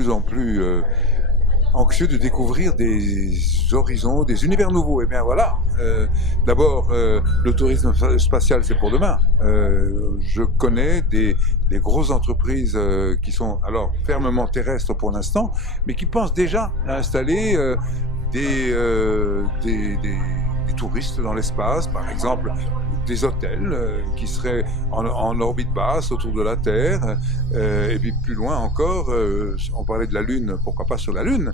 plus en plus anxieux de découvrir des horizons, des univers nouveaux. Et bien voilà, d'abord, le tourisme spatial, c'est pour demain. Je connais des grosses entreprises qui sont alors fermement terrestres pour l'instant, mais qui pensent déjà à installer des touristes dans l'espace, par exemple des hôtels qui seraient en orbite basse autour de la Terre, et puis plus loin encore, on parlait de la Lune, pourquoi pas sur la Lune,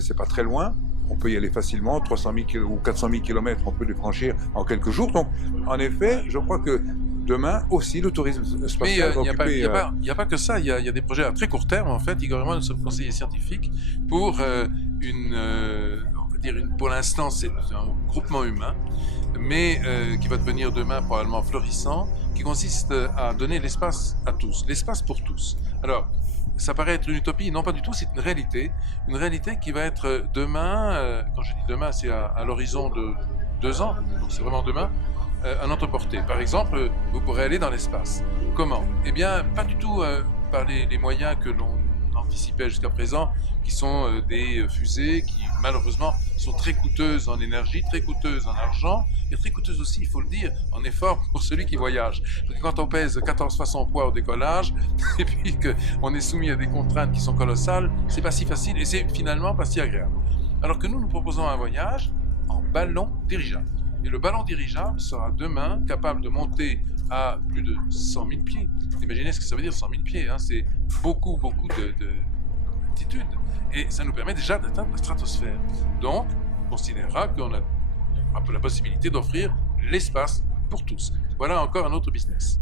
c'est pas très loin, on peut y aller facilement, 300 000 ou 400 000 kilomètres, on peut les franchir en quelques jours. Donc, en effet, je crois que demain aussi, le tourisme Mais spatial va il n'y a, pas- occuper... y a pas que ça, il y a des projets à très court terme en fait. Igor et moi, nous sommes conseillers scientifiques pour on va dire pour l'instant c'est un groupement humain, mais qui va devenir demain probablement florissant, qui consiste à donner l'espace à tous, l'espace pour tous. Alors, ça paraît être une utopie, non pas du tout, c'est une réalité qui va être demain, quand je dis demain, c'est à l'horizon de 2 ans, donc c'est vraiment demain, à notre portée. Par exemple, vous pourrez aller dans l'espace. Comment? Eh bien, pas du tout par les moyens que l'on anticipait jusqu'à présent, qui sont des fusées qui malheureusement sont très coûteuses en énergie, très coûteuses en argent, et très coûteuses aussi, il faut le dire, en effort pour celui qui voyage. Parce que quand on pèse 14 fois son poids au décollage, et puis qu'on est soumis à des contraintes qui sont colossales, c'est pas si facile et c'est finalement pas si agréable. Alors que nous proposons un voyage en ballon dirigeable. Et le ballon dirigeable sera demain capable de monter à plus de 100 000 pieds. Imaginez ce que ça veut dire 100 000 pieds, hein, c'est beaucoup, beaucoup d'altitude. Et ça nous permet déjà d'atteindre la stratosphère. Donc, on considérera qu'on a la possibilité d'offrir l'espace pour tous. Voilà encore un autre business.